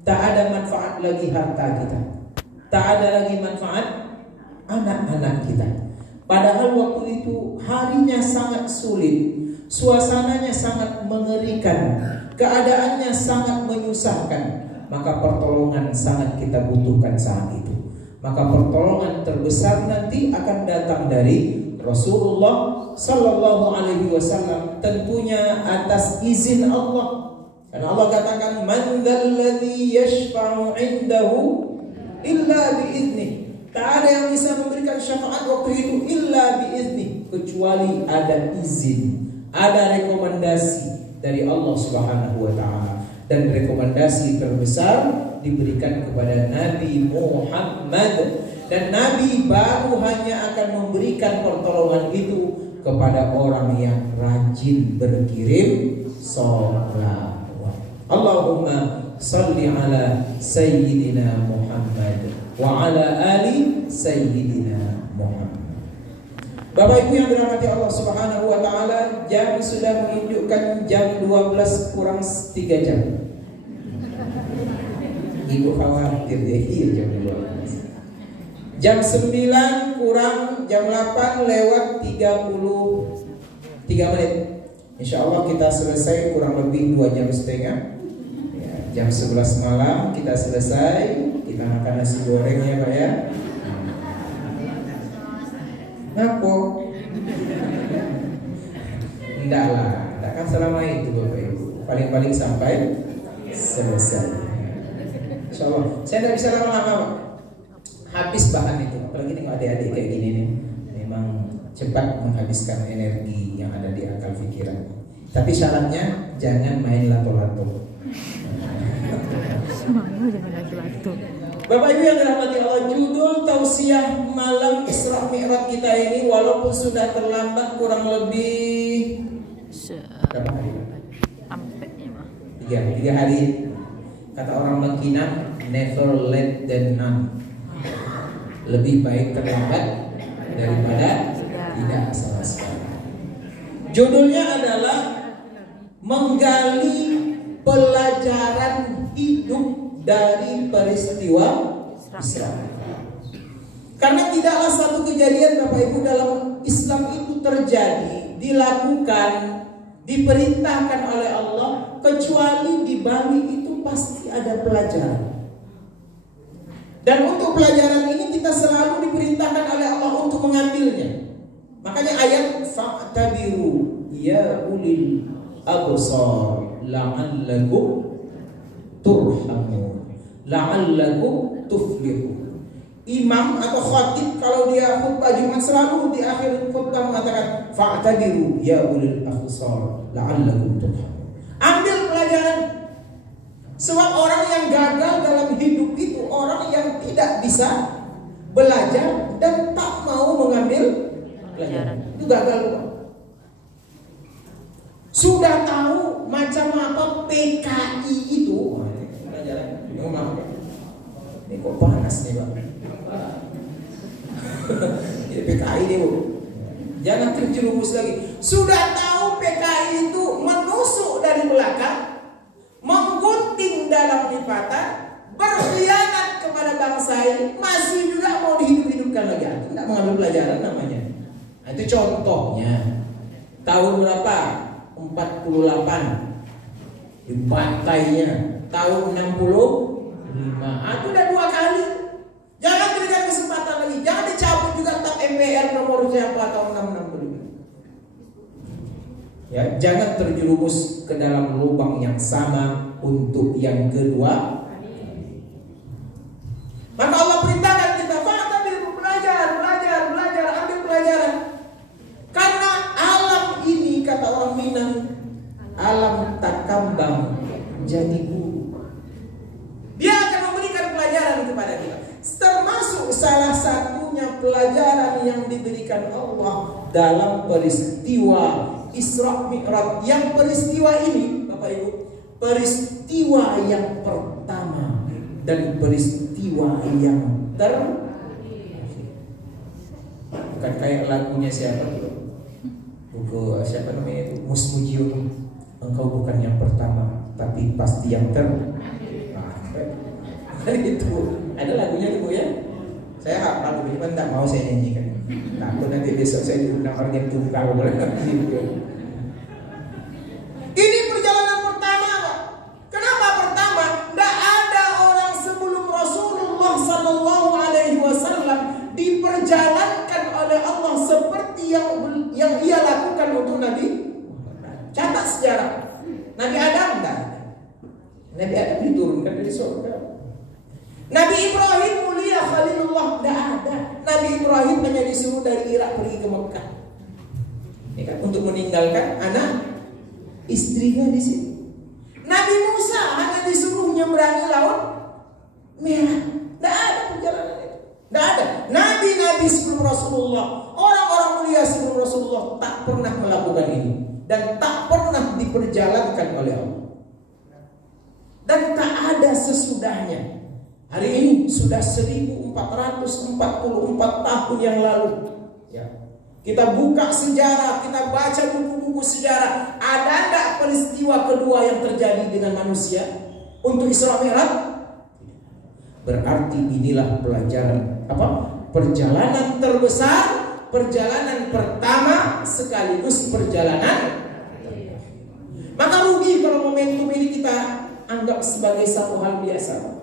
Tak ada manfaat lagi harta kita, tak ada lagi manfaat anak-anak kita. Padahal waktu itu harinya sangat sulit, suasananya sangat mengerikan, keadaannya sangat menyusahkan. Maka pertolongan sangat kita butuhkan saat itu. Maka pertolongan terbesar nanti akan datang dari Rasulullah Sallallahu Alaihi Wasallam, tentunya atas izin Allah. Karena Allah katakan, Man dzalladzi yashfa'u 'indahu illa bi'idznih. Tak ada yang bisa memberikan syafaat waktu itu illa bi'idznih, kecuali ada izin, ada rekomendasi dari Allah Subhanahu wa taala. Dan rekomendasi terbesar diberikan kepada Nabi Muhammad. Dan Nabi baru hanya akan memberikan pertolongan itu kepada orang yang rajin berkirim sholawat. Allahumma salli ala Sayyidina Muhammad wa ala ali Sayyidina Muhammad. Bapak Ibu yang dirahmati Allah Subhanahu wa taala, jam sudah menunjukkan jam 12 kurang 3 jam. Ibu khawatir deh, iya jam 12. Jam 9 kurang, jam 8 lewat 33 menit. Insya Allah kita selesai kurang lebih 2 jam setengah ya, jam 11 malam kita selesai. Kita makan nasi goreng ya Pak ya. Ngapo? Enggak lah, enggak kan selama itu Bapak Ibu. Paling-paling sampai selesai. Insya Allah, saya tidak bisa lama-lama Pak. Habis bahan itu, apalagi nih adik-adik kayak gini nih, memang cepat menghabiskan energi yang ada di akal pikiran. Tapi syaratnya jangan main lato-lato. Bapak Ibu yang dirahmati Allah, judul tausiah malam Isra Mi'raj kita ini walaupun sudah terlambat kurang lebih berapa hari? Tiga hari. Kata orang Mekina, never late than none. Lebih baik terlambat daripada tidak sama sekali. Judulnya adalah menggali pelajaran hidup dari peristiwa Isra. Karena tidaklah satu kejadian Bapak Ibu dalam Islam itu terjadi, dilakukan, diperintahkan oleh Allah, kecuali di balik itu pasti ada pelajaran. Dan untuk pelajaran ini kita selalu diperintahkan oleh Allah untuk mengambilnya. Makanya ayat fa'tabiru ya ulil absar la'allakum turhamun la'allakum tuflihun. Imam atau khatib kalau dia khutbah Jumat selalu di akhir khutbah mengatakan fa'tabiru ya ulil absar la'allakum turhamun. Ambil pelajaran. Sebab orang yang gagal dalam hidup itu orang yang tidak bisa belajar dan tak mau mengambil pelajaran. Itu gagal. Sudah tahu macam apa PKI itu. Pelajaran. Ini kok panas nih Bang. Jadi PKI nih Bu. Jangan terjerumus lagi. Sudah tahu PKI itu menusuk dari belakang, menggunting dalam lipatan, berkhianat kepada bangsa ini, masih juga mau dihidup-hidupkan lagi. Tidak mengambil pelajaran namanya. Nah, itu contohnya. Tahun berapa? 48 dibantainya. Tahun 65 itu udah 2 kali. Jangan berikan kesempatan lagi. Jangan dicabut juga tentang MPR nomor siapa tahun 65. Ya, jangan terjerumus ke dalam lubang yang sama untuk yang kedua. Maka Allah perintahkan kita, belajar, ambil pelajaran. Karena alam ini kata orang Minang, alam tak kambang jadi guru. Dia akan memberikan pelajaran kepada kita. Termasuk salah satunya pelajaran yang diberikan Allah dalam peristiwa Isra Mi'raj. Yang peristiwa ini Bapak Ibu, peristiwa yang pertama dan peristiwa yang terakhir. Bukan kayak lagunya siapa tuh? Buku siapa namanya itu? Mus Mujiono. Engkau bukan yang pertama, tapi pasti yang terbaik. Itu ada lagunya tuh Bu ya. Saya hafal tapi tidak mau saya nyanyikan. Takut nanti besok saya diundang orang tunggal boleh gitu. Ini perjalanan pertama, Pak. Kenapa pertama? Tidak ada orang sebelum Rasulullah Sallallahu Alaihi Wasallam diperjalankan oleh Allah seperti yang ia lakukan untuk Nabi. Catat sejarah. Nabi Adam tidak ada. Nabi Adam diturunkan dari surga. Nabi Ibrahim mulia Khalilullah tidak ada. Nabi Ibrahim hanya disuruh dari Irak pergi ke Mekah. Ya kan? Untuk meninggalkan anak istrinya di sini. Nabi Musa hanya disuruh menyeberangi laut merah. Tidak ada perjalanan itu. Tidak ada. Nabi-nabi sebelum Rasulullah, orang-orang mulia sebelum Rasulullah tak pernah melakukan ini dan tak pernah diperjalankan oleh Allah. Dan tak ada sesudahnya. Hari ini sudah 1444 tahun yang lalu. Ya. Kita buka sejarah, kita baca buku-buku sejarah. Ada enggak peristiwa kedua yang terjadi dengan manusia untuk Isra Mi'raj? Berarti inilah pelajaran apa? Perjalanan terbesar, perjalanan pertama sekaligus perjalanan. Maka rugi kalau momentum ini kita anggap sebagai satu hal biasa.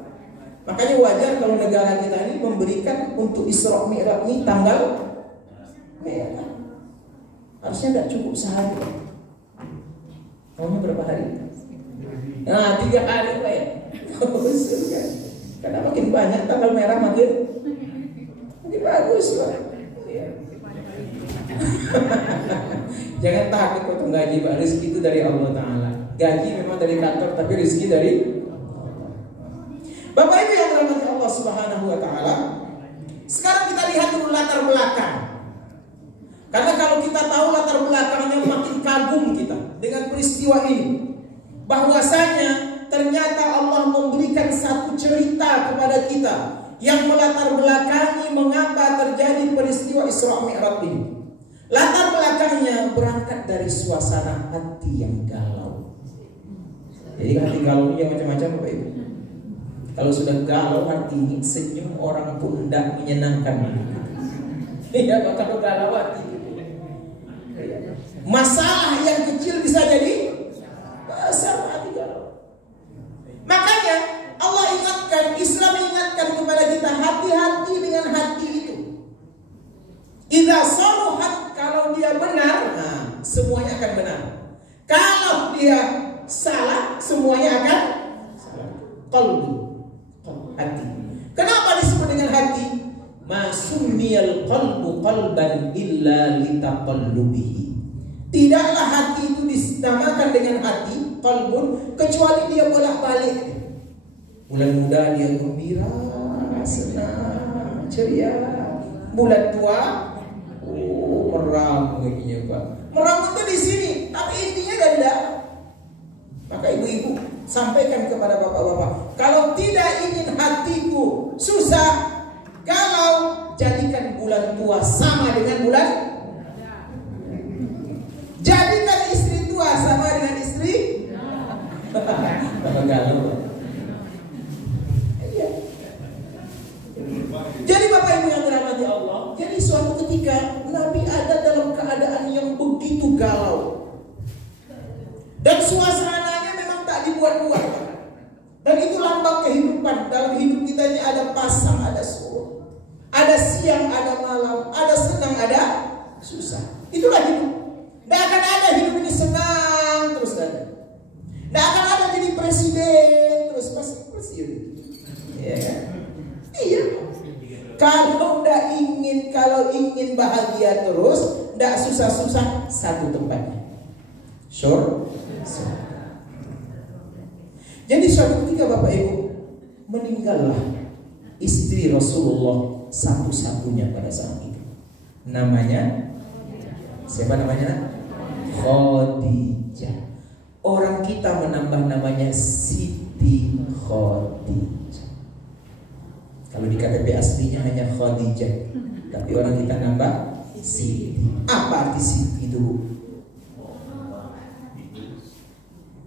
Makanya wajar kalau negara kita ini memberikan untuk Isra Mi'raj ini tanggal merah. Harusnya tidak cukup sehari. Maunya berapa hari? Nah, 3 hari Pak ya. Karena makin banyak tanggal merah makin bagus Pak. Jangan takut potong gaji Pak. Rezeki itu dari Allah Ta'ala. Gaji memang dari kantor, tapi rezeki dari Bapak Ibu yang dirahmati Allah Subhanahu wa Ta'ala. Sekarang kita lihat dulu latar belakang. Karena kalau kita tahu latar belakangnya, makin kagum kita dengan peristiwa ini. Bahwasanya ternyata Allah memberikan satu cerita kepada kita yang melatar belakangi mengapa terjadi peristiwa Isra Mi'raj ini. Latar belakangnya berangkat dari suasana hati yang galau. Jadi hati galau ini macam-macam Bapak Ibu. Kalau sudah galau hati ini, senyum orang pun tidak menyenangkan. Iya, kalau galau hati. Masalah yang kecil bisa jadi besar hati galau. Makanya Allah ingatkan, Islam ingatkan kepada kita, hati-hati dengan hati itu. Idza saluhat, kalau dia benar, nah, semuanya akan benar. Kalau dia salah, semuanya akan salah. Qalbi, hati. Kenapa disebut dengan hati? Masunniyal qalbu qalban illa litaqallubihi. Tidaklah hati itu disamakan dengan hati, qalbun, kecuali dia bolak-balik. Bulan muda dia gembira, senang, ceria. Bulan tua, meram kayaknya Pak. Meram itu di sini, tapi intinya dari dalam. Maka ibu-ibu sampaikan kepada bapak-bapak, kalau tidak ingin hatiku susah, galau, jadikan bulan tua sama dengan bulan. Jadikan istri tua sama dengan istri. Bapak galau. Jadi Bapak Ibu yang dirahmati Allah, jadi suatu ketika Nabi ada dalam keadaan yang begitu galau. Dan suasananya memang tak dibuat-buat. Dan itu lambang kehidupan. Dalam hidup kita ini ada pasang, ada surut. Ada siang, ada malam. Ada senang, ada susah. Itulah hidup. Tidak akan ada hidup ini senang terus ada. Tidak akan ada jadi presiden terus pasti presiden. Ya. Iya. Kalau ingin bahagia terus, tidak susah-susah, satu tempatnya. Sure. Jadi suatu ketika Bapak Ibu, meninggallah istri Rasulullah satu-satunya pada saat itu. Namanya siapa namanya? Khadijah. Orang kita menambah namanya Siti Khadijah. Kalau di KTP aslinya hanya Khadijah, tapi orang kita nambah Siti. Apa arti Siti dulu?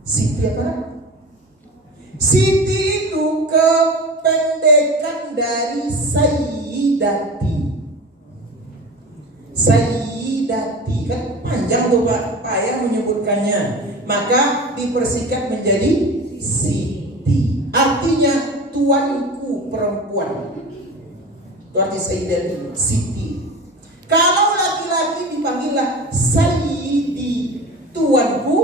Siti apa? Siti itu kependekan dari Sayyidati. Sayyidati kan panjang tuh Pak Ayah menyebutkannya, maka dipersingkat menjadi Siti. Artinya tuanku perempuan. Itu arti Sayyidati, Siti. Kalau laki-laki dipanggillah Sayyidi, tuanku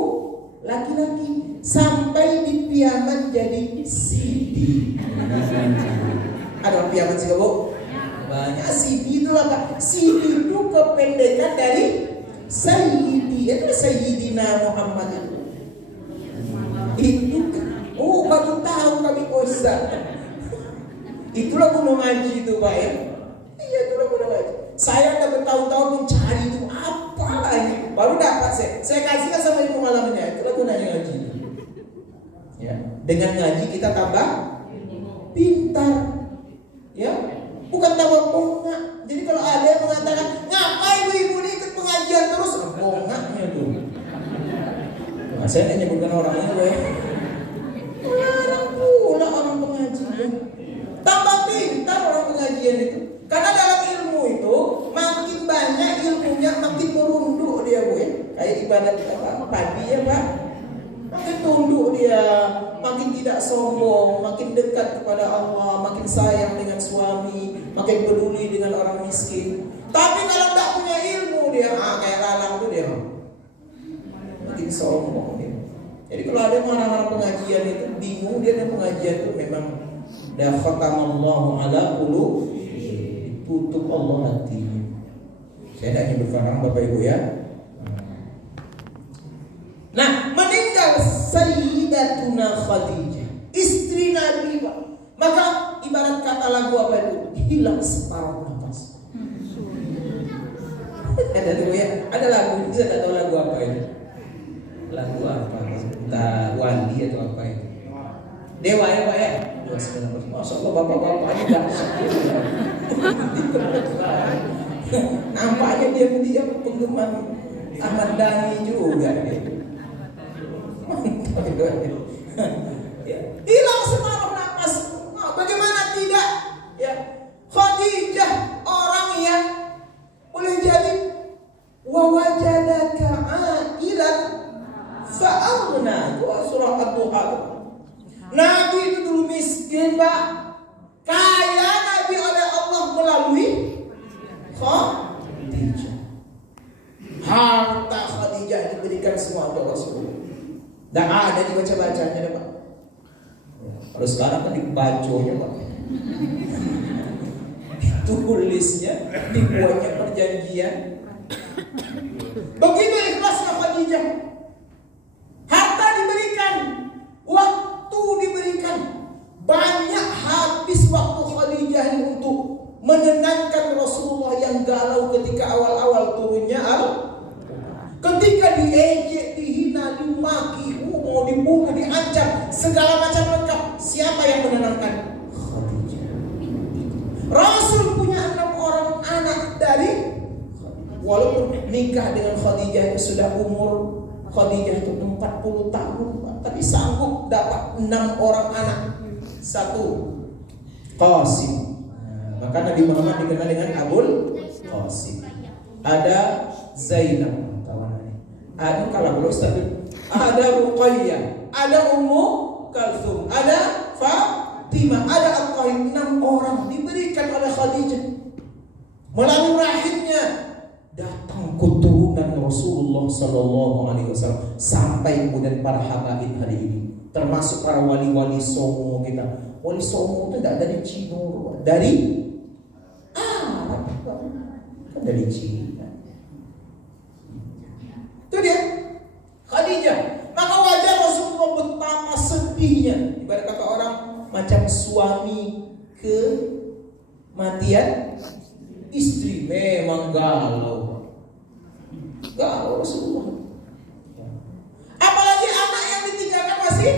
laki-laki, sampai di piaman jadi Sidi. Ada piaman sih Bu? Banyak. Sidi itu apa? Sidi itu kependekan dari Sayyidi. Itu Sayyidina Muhammad itu. Itu oh baru tahu kami Ustaz. Itulah gunung ngaji itu Pak ya. Iya itulah gunung ngaji. Saya udah bertahun-tahun mencari itu apa lagi, baru dapat saya kasihkan sama ibu malamnya. Itulah gunanya ngaji. Ya, dengan ngaji kita tambah pintar. Ya, bukan tambah bongak. Jadi kalau ada yang mengatakan ngapain ibu ini ikut pengajian terus, bongaknya tuh. Nah, saya nggak nyebutkan orangnya loh ya. Larang pula orang pengajian. Tambah pintar orang pengajian itu. Karena dalam ilmu itu makin banyak ilmunya makin merunduk dia Bu ya. Kayak ibadat padi ya Pak. Makin tunduk dia, makin tidak sombong, makin dekat kepada Allah, makin sayang dengan suami, makin peduli dengan orang miskin. Tapi kalau tidak punya ilmu dia, kayak lalang tuh dia, makin sombong dia. Jadi kalau ada orang-orang pengajian itu bingung dia dengan pengajian itu memang dah khatamallahu ala qulub, tutup Allah hatinya. Saya tidak nyebutkan orang Bapak Ibu ya. Nah, meninggal Sayyidatuna Khadijah, istri Nabi Pak. Maka ibarat kata lagu apa itu? Hilang separuh nafas. Ada tuh ya, ada lagu, bisa tak tahu lagu apa itu? Lagu apa? Entah Wali atau apa itu? Dewa ya Pak ya? 29%. Masya Allah bapak-bapak ini dahsyat. Nampaknya dia penggemar Ahmad Dhani juga gitu. Hilang separuh nafas. Bagaimana tidak? Ya, Khadijah orang yang boleh jadi wawajadaka ailan fa'aghna. Itu surah Ad-Duha. Nabi itu dulu miskin Pak, kaya Nabi oleh Allah melalui Khadijah. Harta Khadijah diberikan semua untuk Rasulullah. Dan ada dibaca-bacanya deh Pak. Kalau sekarang kan dibaconya Pak. Tulisnya, dibuatnya perjanjian. Begitu ikhlasnya Khadijah. Harta diberikan, waktu diberikan. Banyak habis waktu Khadijah ini untuk menenangkan Rasulullah yang galau ketika awal-awal turunnya ketika diejek, dihina, dimaki, mau dibunuh, diancam, segala macam lengkap. Siapa yang menenangkan? Khadijah. Rasul punya 6 orang anak dari, walaupun nikah dengan Khadijah itu sudah umur Khadijah itu 40 tahun, tapi sanggup dapat 6 orang anak. 1 Qasim. Maka Nabi Muhammad dikenal dengan Abul Qasim. Ada Zainab. Ada kalau belum stabil. Ada Ruqayyah, ada Ummu Kalthum, ada Fatimah, ada Al-Qahim. 6 orang diberikan oleh Khadijah. Melalui rahimnya datang keturunan Rasulullah Sallallahu Alaihi Wasallam sampai kemudian para habaib hari ini, termasuk para wali-wali Songo kita. Wali Songo itu tidak dari Cina, dari Arab, kan dari Cina. Itu dia Khadijah. Maka wajar Rasulullah betapa sedihnya. Ibarat kata orang macam suami kematian istri, memang galau. Galau Rasulullah. Apalagi anak yang ditinggalkan masih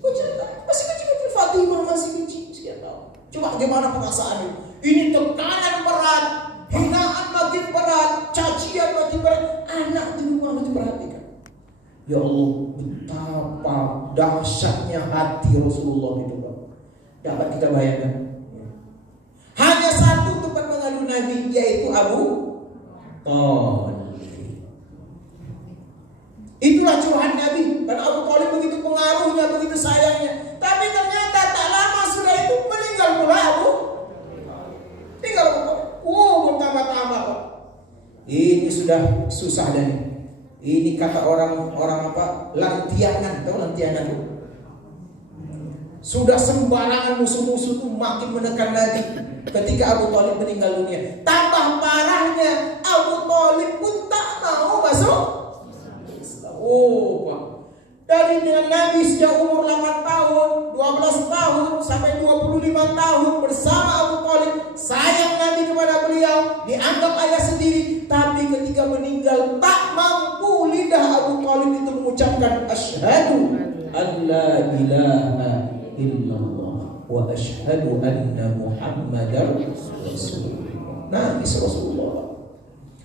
kecil. Masih kecil-kecil. Fatimah masih kecil, sekian tahun. Coba gimana perasaannya? Ini tekanan berat, hinaan makin berat, cacian makin berat. Anak di rumah harus diperhatikan. Ya Allah, betapa dahsyatnya hati Rasulullah itu, Pak. Dapat kita bayangkan. Hanya satu tempat mengadu Nabi, yaitu Abu Thalib. Itulah curahan Nabi. Karena Abu Thalib begitu pengaruhnya, begitu sayangnya. Tapi ternyata tak lama sudah itu meninggal pula Abu. Tinggal Abu Thalib. Bertambah-tambah. Ini sudah susah dan ini kata orang apa? Lantiangan, tahu lantiangan itu? Sudah sembarangan musuh-musuh itu makin menekan Nabi ketika Abu Thalib meninggal dunia. Tambah parahnya, Abu Thalib pun tak mau masuk Islam. Pak. Dari dengan Nabi sejak umur 8 tahun, 12 tahun sampai 25 tahun bersama Abu Thalib, sayang Nabi kepada beliau, dianggap ayah sendiri. Tapi ketika meninggal tak mampu lidah Abu Thalib itu mengucapkan asyhadu an la ilaha illallah wa asyhadu anna Muhammadar Rasulullah. Nangis Rasulullah.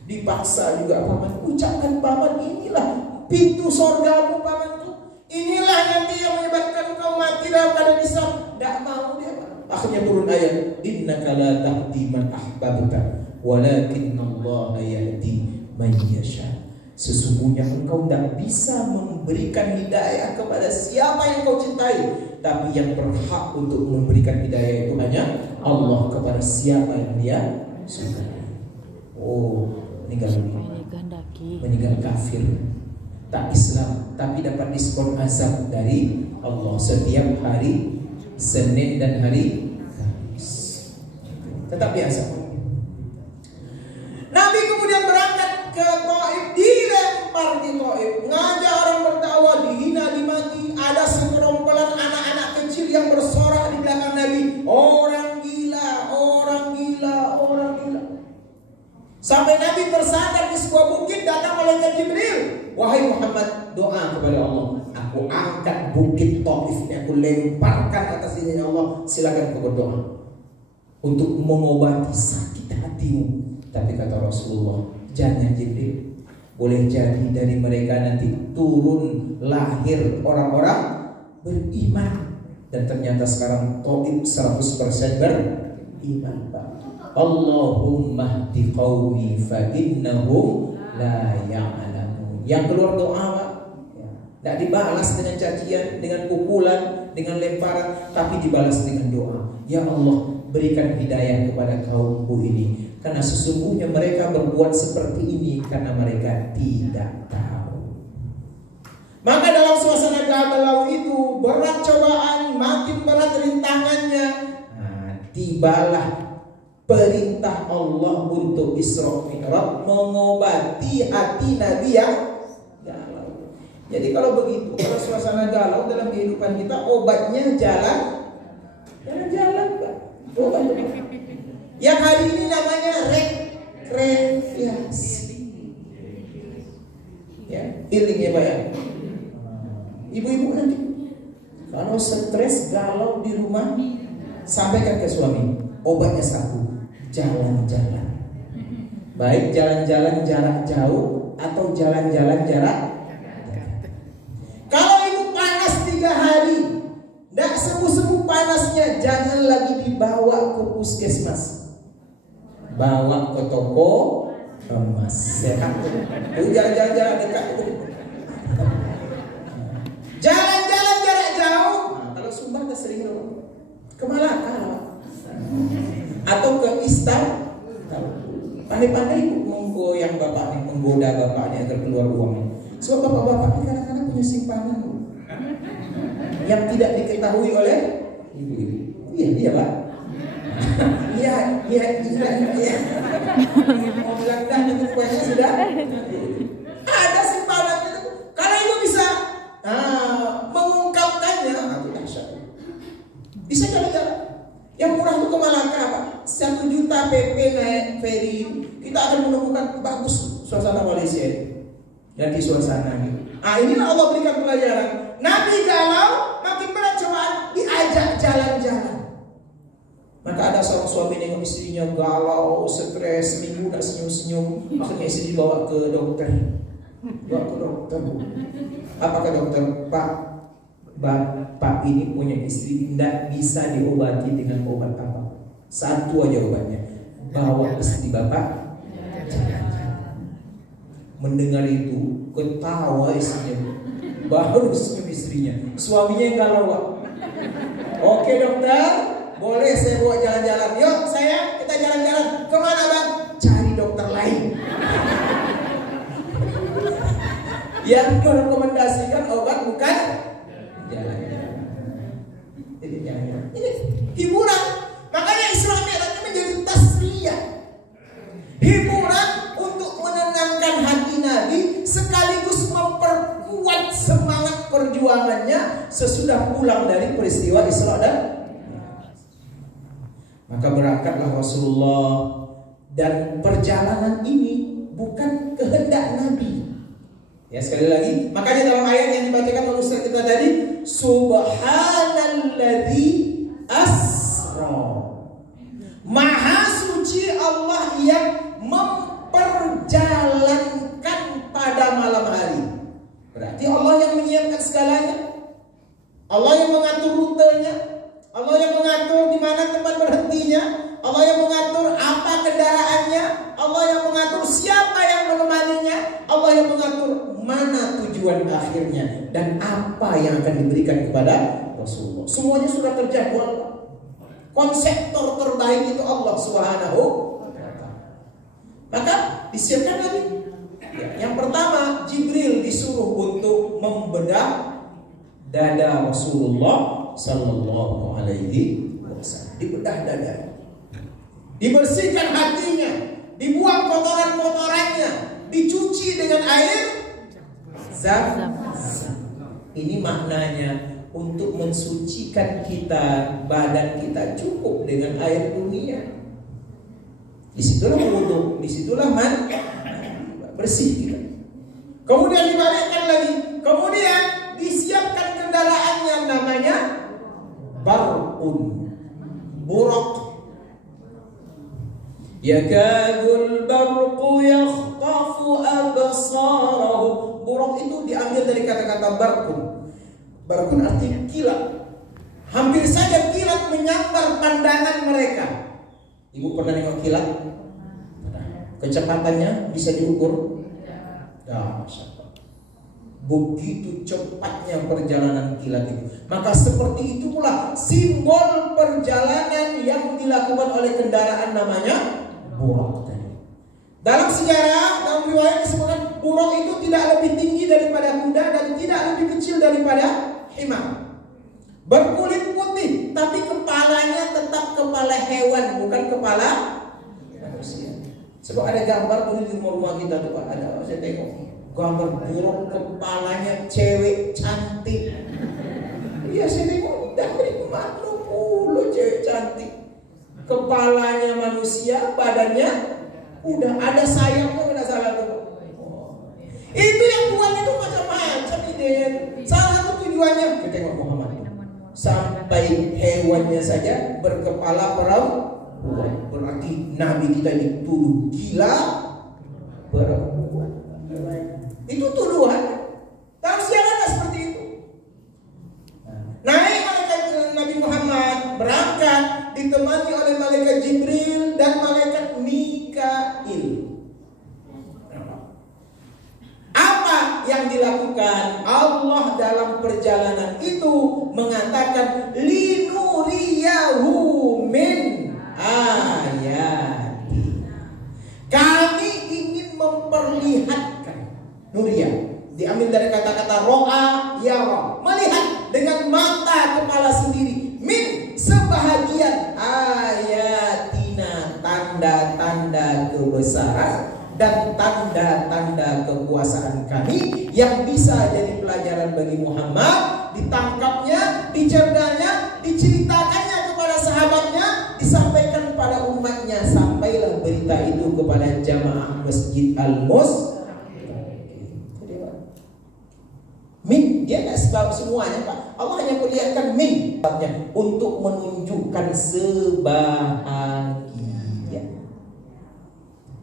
Dipaksa juga paman, ucapkan paman, inilah pintu surgamu paman. Inilah nanti yang menyebabkan kau mati dalam keadaan Islam. Tidak mau dia. Akhirnya turun ayat, innaka la tahdi man ahbabta walakinnallaha yahdi man yasha. Sesungguhnya engkau tidak bisa memberikan hidayah kepada siapa yang kau cintai, tapi yang berhak untuk memberikan hidayah itu hanya Allah kepada siapa yang dia sukai. Meninggal kafir, tak Islam, tapi dapat diskon azab dari Allah setiap hari Senin dan hari Kamis. Tetap biasa. Nabi kemudian berangkat ke Taif, dilempar di Taif, ngajak orang berdakwah, dihina, dimaki. Ada segerombolan anak-anak kecil yang bersorak di belakang Nabi. Orang gila, orang gila, orang gila. Sampai Nabi tersandar di sebuah bukit, datang malaikat Jibril. Wahai Muhammad, doa kepada Allah. Aku angkat bukit Taif ini, aku lemparkan atas ini, ya Allah. Silakan kau berdoa untuk mengobati sakit hatimu. Tapi kata Rasulullah, jangan Jibril. Boleh jadi dari mereka nanti turun lahir orang-orang beriman. Dan ternyata sekarang Taif 100% beriman, Pak. Allahumma hdi qaumi fa innahum la ya'lamun. Yang keluar doa, Pak, tidak dibalas dengan cacian, dengan pukulan, dengan lemparan, tapi dibalas dengan doa. Ya Allah, berikan hidayah kepada kaumku ini, karena sesungguhnya mereka berbuat seperti ini karena mereka tidak tahu. Maka dalam suasana galau itu, berat cobaan, makin berat rintangannya, tibalah perintah Allah untuk Isra Mi'raj, mengobati hati Nabi yang galau. Jadi kalau begitu, kalau suasana galau dalam kehidupan kita, obatnya jalan, Pak. Obatnya. Yang hari ini namanya rekreasi. Ya, healing ya Pak ya. Ibu-ibu nanti kalau stres, galau di rumah, sampaikan ke suami, obatnya satu, jalan-jalan. Baik jalan-jalan jarak jauh atau jalan-jalan jarak. Kalau ibu panas 3 hari, tidak sembuh-sembuh panasnya, jangan lagi dibawa ke puskesmas, bawa ke toko emas. Sehat tuh. Jalan-jalan dekat tuh. Jalan-jalan jarak jauh. Kalau Sumbar udah sering loh. Ke Malaka atau ke Istan. Pandai-pandai ibu menggoyang bapaknya, menggoda bapaknya agar keluar uangnya. Sebab bapak-bapak ini kadang-kadang punya simpanan yang tidak diketahui oleh ibu-ibu. Iya Pak. Iya. Mau bilang dah itu kuenya sudah ada simpanan itu. Kalau ibu bisa mengungkapkannya, itu dahsyat. Bisa jalan-jalan. Yang murah itu ke Malaka, Pak. 1 juta PP naik ferry, kita akan menemukan bagus suasana Malaysia ini. Ganti suasana gitu. Inilah Allah berikan pelajaran. Nabi galau, makin berat cobaan, diajak jalan-jalan. Maka ada seorang suami nengok istrinya galau, stres, seminggu tak senyum-senyum. Akhirnya istri dibawa ke dokter. Apa ke dokter? Pak, Bapak ini punya istri tidak bisa diobati dengan obat apa. Satu aja obatnya, bawa istri bapak. Mendengar itu ketawa istrinya, baru senyum istrinya. Suaminya yang galau. Oke dokter, boleh saya bawa jalan-jalan. Yuk saya, kita jalan-jalan. Kemana bang? Cari dokter lain. Yang merekomendasikan obat bukan jalan-jalan. Ini hiburan. Makanya Isra Mi'raj menjadi tasliyah. Hiburan untuk menenangkan hati Nabi, sekaligus memperkuat semangat perjuangannya sesudah pulang dari peristiwa Isra dan maka berangkatlah Rasulullah, dan perjalanan ini bukan kehendak Nabi. Ya, sekali lagi, makanya dalam ayat yang dibacakan oleh Ustaz kita tadi, Subhanalladzi asra. Maha suci Allah yang memperjalankan pada malam hari. Berarti Allah yang menyiapkan segalanya. Allah yang mengatur rutenya, Allah yang mengatur di mana tempat berhentinya, Allah yang mengatur apa kendaraannya, Allah yang mengatur siapa yang menemaninya, Allah yang mengatur mana tujuan akhirnya dan apa yang akan diberikan kepada Rasulullah. Semuanya sudah terjadwal. Konseptor terbaik itu Allah Subhanahu wa ta'ala. Maka disiapkan lagi. Ya, yang pertama, Jibril disuruh untuk membedah dada Rasulullah sallallahu alaihi wasallam. Dibedah dada. Dibersihkan hatinya, dibuang kotoran-kotorannya, dicuci dengan air zam-zam. Ini maknanya, untuk mensucikan kita, badan kita cukup dengan air dunia. Disitulah wudhu, disitulah bersih kita. Kemudian dibalikkan lagi, kemudian disiapkan kendaraannya, namanya barqun, buraq. Yakadul barqu yakhtafu absarahu. Buraq itu diambil dari kata-kata barqun. Barqun artinya kilat. Hampir saja kilat menyambar pandangan mereka. Ibu pernah nengok kilat? Kecepatannya bisa diukur? Begitu cepatnya perjalanan kilat itu. Maka seperti itu pula simbol perjalanan yang dilakukan oleh kendaraan namanya buraq tadi. Dalam sejarah, dalam riwayat disebutkan buraq itu tidak lebih tinggi daripada kuda dan tidak lebih kecil daripada himar. Berkulit putih, tapi kepalanya tetap kepala hewan, bukan kepala manusia. Sebab ada gambar dulu di rumah kita tuh Pak, ada, saya tengok gambar buruk, kepalanya cewek cantik. Iya, saya tengok dari mana pula cewek cantik. Kepalanya manusia, badannya udah ada sayapnya, nggak salah tuh. Itu yang buat itu macam-macam idenya. Salah satu tujuannya kita tengok Muhammad. Sampai hewannya saja berkepala perempuan. Berarti Nabi kita dituduh gila perempuan. Itu tuduhan. Tapi siapa seperti itu? Naik malaikat Nabi Muhammad, berangkat ditemani oleh malaikat Jibril dan malaikat Mikail. Apa yang dilakukan Allah dalam perjalanan itu? Mengatakan linuriyahu min ayati. Kami ingin memperlihatkan. Nuriyah diambil dari kata-kata ro'a yara, melihat dengan mata kepala sendiri, min sebahagian ayatina, tanda-tanda kebesaran dan tanda-tanda kekuasaan kami yang bisa jadi pelajaran bagi Muhammad, ditangkapnya, dicerdanya, diceritakannya kepada sahabatnya, disampaikan kepada umatnya. Sampailah berita itu kepada jamaah Masjid Al-Mus. Min, dia tidak sebab semuanya Pak. Allah hanya perlihatkan min untuk menunjukkan sebahagia.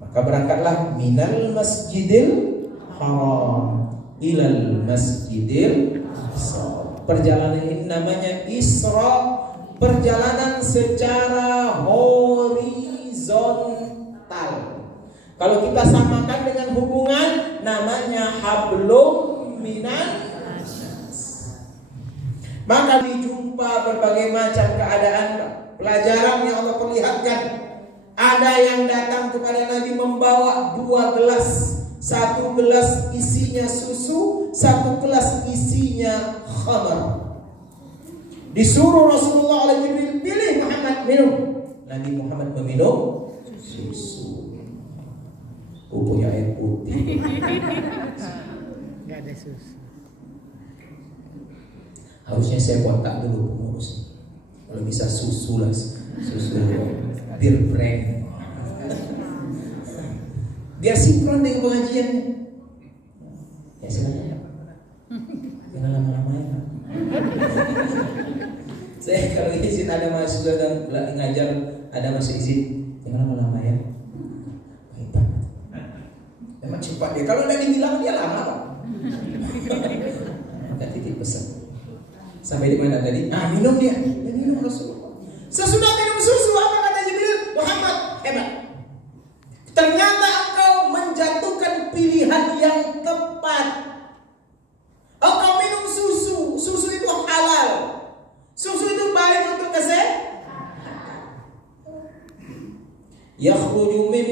Maka berangkatlah minal masjidil haram ilal masjidil aqsa. Perjalanan ini namanya Isra, perjalanan secara horizontal. Kalau kita samakan dengan hubungan, namanya hablum minan. Maka dijumpa berbagai macam keadaan, pelajaran yang Allah perlihatkan. Ada yang datang kepada Nabi membawa 2 gelas. 1 gelas isinya susu, 1 gelas isinya khamar. Disuruh Rasulullah oleh Jibril, pilih Muhammad, minum. Nabi Muhammad meminum susu. Punya air putih. Gak ada susu. Harusnya saya kontak dulu pengurus. Kalau bisa susu lah, susu bir brand. Biar sinkron dengan pengajiannya. Ya silakan. Jangan lama-lama ya. Saya kalau izin ada mahasiswa yang ngajar, ada masuk izin, jangan lama-lama ya. Hebat. Memang cepat dia. Kalau udah dibilang dia lama Pak. Maka titip pesan. Sampai di mana tadi? Minum dia. Dan minum Rasulullah. Sesudah minum susu, apa kata Jibril? Muhammad, hebat. Ternyata engkau menjatuhkan pilihan yang tepat. Engkau minum susu. Susu itu halal. Susu itu baik untuk kesehatan. Yakhruju min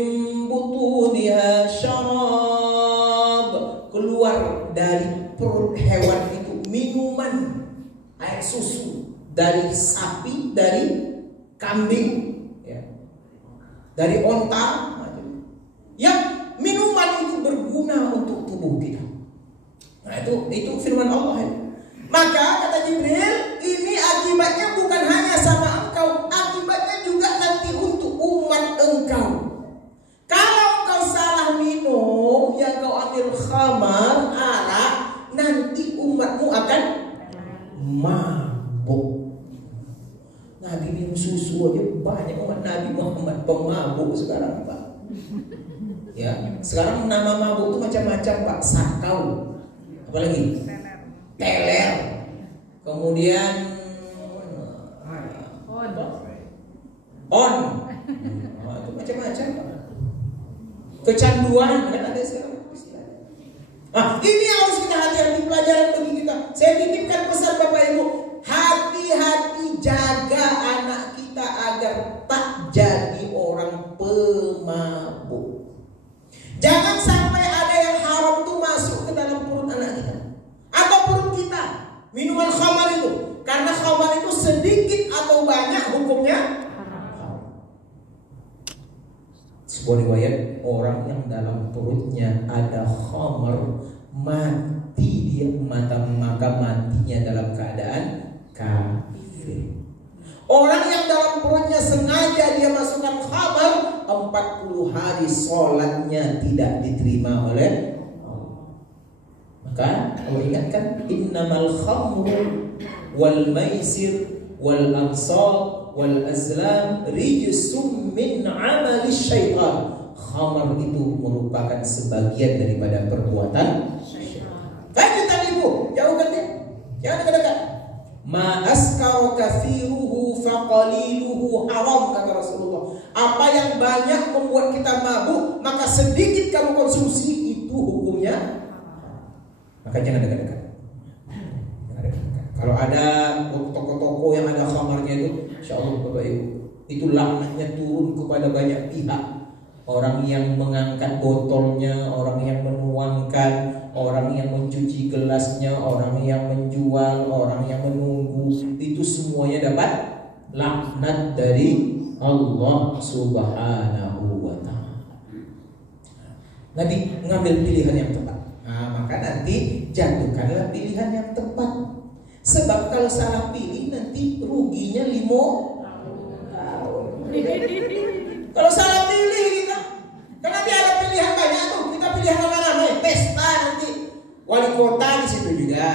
butuniha syarab. Keluar dari perut hewan itu minuman, air susu dari sapi, dari kambing, ya, dari onta, yang minuman itu berguna untuk tubuh kita. Nah itu firman Allah ya. Maka kata Jibril, ini akibatnya bukan hanya sama engkau, akibatnya juga nanti untuk umat engkau. Kalau engkau salah minum, yang kau ambil khamar, arak, nanti umatmu akan mabuk. Nabi minum susu aja banyak umat Nabi Muhammad pemabuk sekarang Pak. Ya, sekarang nama mabuk itu macam-macam Pak. Sakau, apalagi teler, kemudian on, itu macam-macam Pak. Kecanduan kan ada sekarang. Ini harus kita hati-hati, pelajaran bagi kita. Saya titipkan pesan Bapak Ibu, hati-hati jaga anak kita agar tak jadi orang pemabuk. Jangan sampai ada yang haram itu masuk ke dalam perut anak kita atau perut kita. Minuman khamar itu, karena khamar itu sedikit atau banyak hukumnya haram. Sebuah riwayat, orang yang dalam perutnya ada khamar mati dia, maka matinya dalam keadaan kafir. Orang yang dalam perutnya sengaja dia masukkan khamar, 40 hari sholatnya tidak diterima oleh Allah. Maka Allah ingatkan, innamal khamru wal maisir wal ansab wal azlam rijsum min amali syaitan. Khamar itu merupakan sebagian daripada perbuatan syaitan. Lanjutan ibu, jauhkan dia, jangan dekat-dekat. Ma askara kathiruhu faqaliluhu haram, kata Rasulullah. Apa yang banyak membuat kita mabuk, maka sedikit kamu konsumsi itu hukumnya. Maka jangan dekat-dekat. Kalau ada toko-toko yang ada khamarnya itu, insyaallah Bapak Ibu, itu laknatnya turun kepada banyak pihak. Orang yang mengangkat botolnya, orang yang menuangkan, orang yang mencuci gelasnya, orang yang menjual, orang yang menunggu, itu semuanya dapat laknat dari Allah Subhanahu wa ta'ala. Nabi mengambil pilihan yang tepat. Maka nanti jatuhkanlah pilihan yang tepat. Sebab kalau salah pilih nanti ruginya 5 tahun. Kalau salah pilih kita, karena nanti ada pilihan banyak tuh. Kita pilihan mana-mana, pesta nanti. Wali kota di situ juga,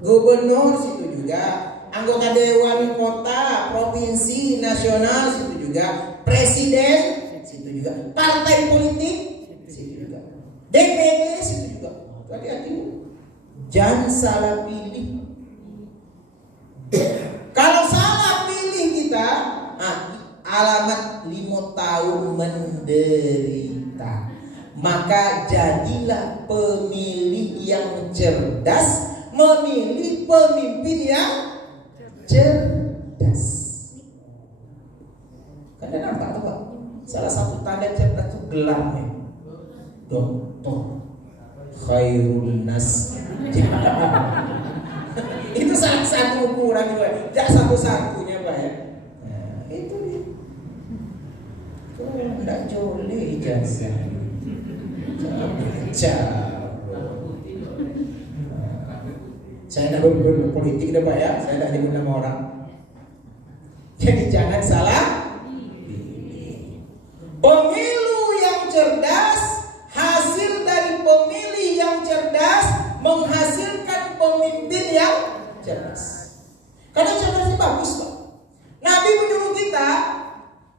gubernur situ juga, anggota dewan kota, provinsi, nasional situ juga, presiden situ juga, partai politik situ juga, DPD situ juga. Hati-hati, jangan salah pilih. alamat 5 tahun menderita. Maka jadilah pemilih yang cerdas, memilih pemimpin yang cerdas. Kalian nampak tuh Pak? Salah satu tanda cerdas itu gelarnya doktor khairun nas. Itu salah satu ukuran juga, tidak satu-satunya Pak ya. Nah, itu dia. Kalau tidak joleh ijazah, saya tidak berpolitik deh Pak ya, saya tidak nyebut nama orang. Jadi jangan salah pilih. Pemilu yang cerdas, hasil dari pemilih yang cerdas menghasilkan pemimpin yang cerdas. Karena cerdas ini bagus Pak. Nabi menyuruh kita,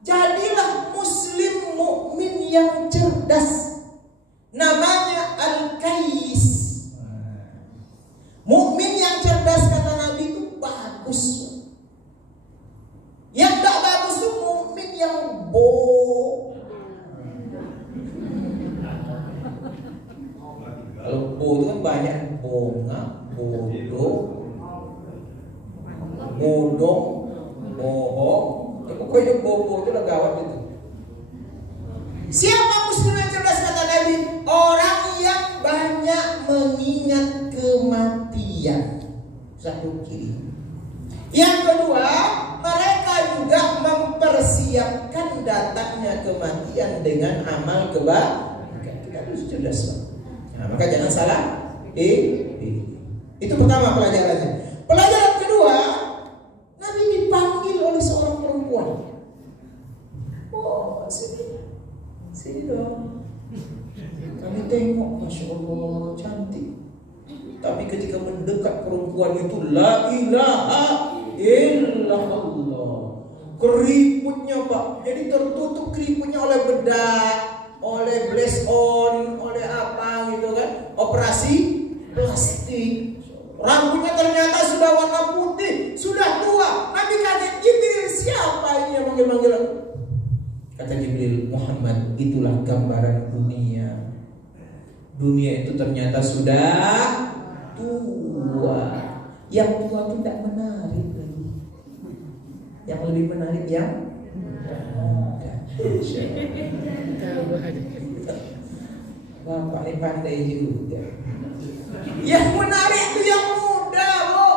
jadilah muslim mukmin yang cerdas. Namanya al-kais. Mukmin yang cerdas kata Nabi itu bagus. Yang tak bagus itu mukmin yang Kalau itu kan banyak bongak, bodoh, bodong, bohong. Ya, pokoknya bohong itu lah gawat itu. Siapa muslim yang cerdas kata Nabi? Orang yang banyak mengingat kematian. Satu kiri. Yang kedua, mereka juga mempersiapkan datangnya kematian dengan amal kebaikan. Kita harus cerdas Pak. Nah, maka jangan salah. Itu pertama pelajarannya. Pelajaran kedua, Nabi dipanggil oleh seorang perempuan. Oh, sini dong. Kami tengok, Masya Allah, cantik. Tapi ketika mendekat perempuan itu, la ilaha illallah, keriputnya Pak, jadi tertutup keriputnya oleh bedak, oleh bless on, oleh apa gitu kan, operasi plastik. Rambutnya ternyata sudah warna putih, sudah tua. Nabi kaget, Jibril, siapa ini yang manggil-manggil aku? Kata Jibril, Muhammad, itulah gambaran dunia. Dunia itu ternyata sudah tua. Yang tua itu tidak menarik lagi. Yang lebih menarik yang muda. Bapak ini pandai juga. Yang menarik itu yang muda, Bu.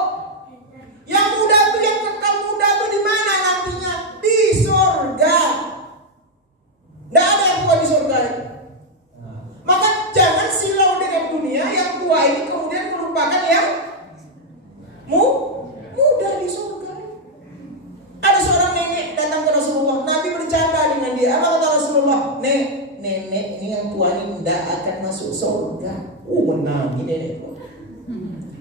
Yang muda itu, yang kekal muda itu di mana nantinya? Di surga. Tidak ada yang tua di surga itu. Maka jangan silau dengan dunia. Yang tua ini kemudian merupakan yang muda di surga. Ada seorang nenek datang ke Rasulullah. Nabi bercanda dengan dia. Apa kata Rasulullah? Nenek ini yang tua ini tidak akan masuk surga. Menangis nenek.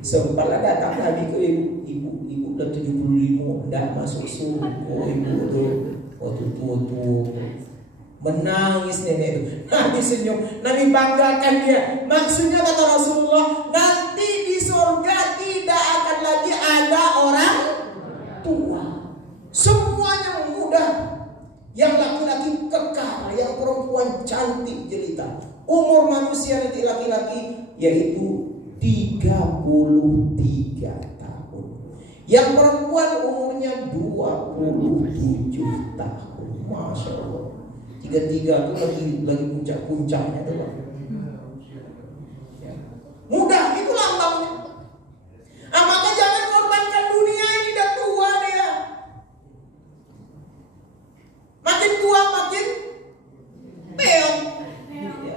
Sempatlah datang Nabi ke ibu udah 75 tidak masuk surga. Ibu itu waktu tua menangis nenek itu. Nabi senyum, Nabi banggakan dia. Maksudnya kata Rasulullah, nanti di surga tidak akan lagi ada orang tua. Semuanya muda. Yang laki-laki kekar, yang perempuan cantik jelita. Umur manusia nanti laki-laki yaitu 33 tahun. Yang perempuan umurnya 27 tahun. Masya Allah. 33 itu lagi puncak-puncaknya tuh Pak. Ya. Mudah, itu lambangnya. Maka jangan korbankan dunia ini, dah tua dia. Makin tua makin peot. Ya.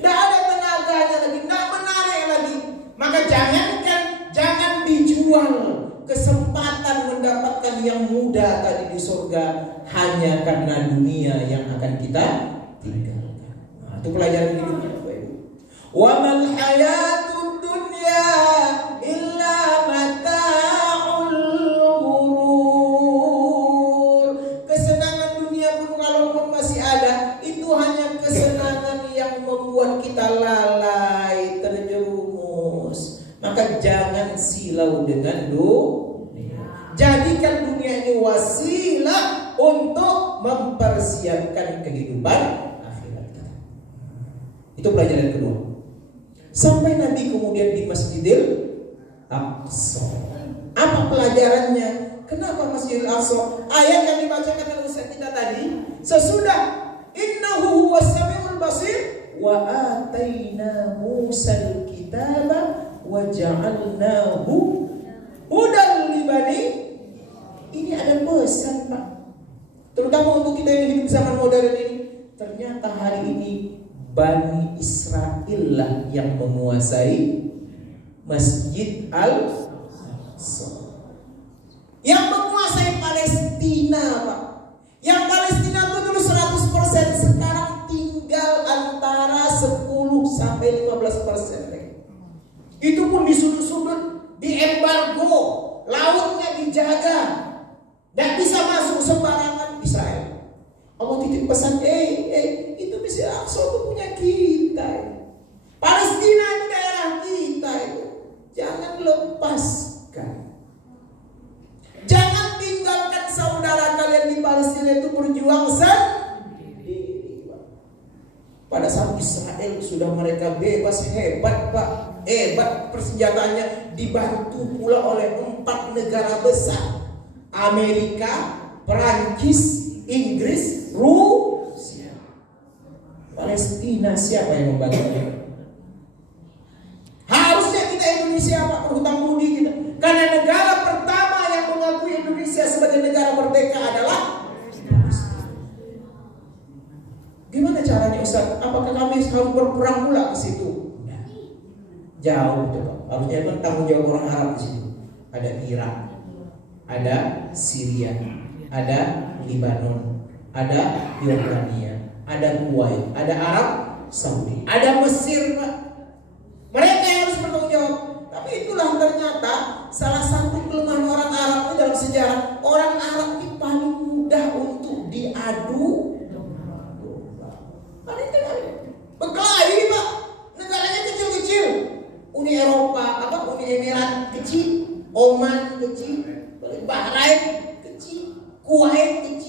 Nggak ada tenaganya lagi, nggak menarik lagi. Maka jangan dijual kesempatan mendapatkan yang muda tadi di surga hanya karena dunia yang akan kita tinggalkan. Nah, itu pelajaran hidupnya Bapak Ibu. Wa mal hayatud dunya illa mata'ul ghurur. Kesenangan dunia pun kalaupun masih ada, itu hanya kesenangan yang membuat kita lalai, terjerumus. Maka jangan silau dengan dunia. Jadikan dunia ini wasilah untuk mempersiapkan kehidupan akhirat kita. Itu pelajaran kedua. Sampai Nabi kemudian di Masjidil Aqsa. Apa pelajarannya? Kenapa Masjidil Aqsa? Ayat yang dibacakan oleh Ustaz kita tadi, sesudah innahu huwas samiul basir wa ataina Musal kitaba wa ja'alnahu hudan libani. Ini ada pesan, Pak, terutama untuk kita yang hidup zaman modern ini. Ternyata hari ini Bani Israel lah yang menguasai Masjid Al-Aqsa, yang menguasai Palestina, Pak. Yang Palestina itu dulu 100%, sekarang tinggal antara 10 sampai 15%. Itu pun di sudut-sudut, di embargo, lautnya dijaga, tidak bisa masuk sembarangan Israel. Allah titip pesan, itu Masjid Al-Aqsa itu punya kita. Palestina itu daerah kita itu. Jangan lepaskan. Jangan tinggalkan saudara kalian di Palestina itu berjuang sendiri. Pada saat Israel sudah mereka bebas, hebat, Pak. Hebat persenjataannya, dibantu pula oleh 4 negara besar. Amerika, Perancis, Inggris, Rusia. Palestina siapa yang membantunya? Harusnya kita Indonesia, Pak, berhutang budi kita. Karena negara pertama yang mengakui Indonesia sebagai negara merdeka adalah Palestina. Gimana caranya, Ustaz? Apakah kami harus berperang pula ke situ? Jauh, coba. Harusnya memang tanggung jawab orang Arab di situ. Ada Irak, ada Syria, ada Lebanon, ada Yordania, ada Kuwait, ada Arab Saudi, ada Mesir, Pak. Mereka yang harus bertanggung jawab. Tapi itulah ternyata salah satu kelemahan orang Arab itu dalam sejarah. Orang Arab ini paling mudah untuk diadu. Berkelahi, Pak. Negaranya kecil-kecil. Uni Eropa, Uni Emirat kecil, Oman kecil, Bahrain kecil, Kuwait kecil.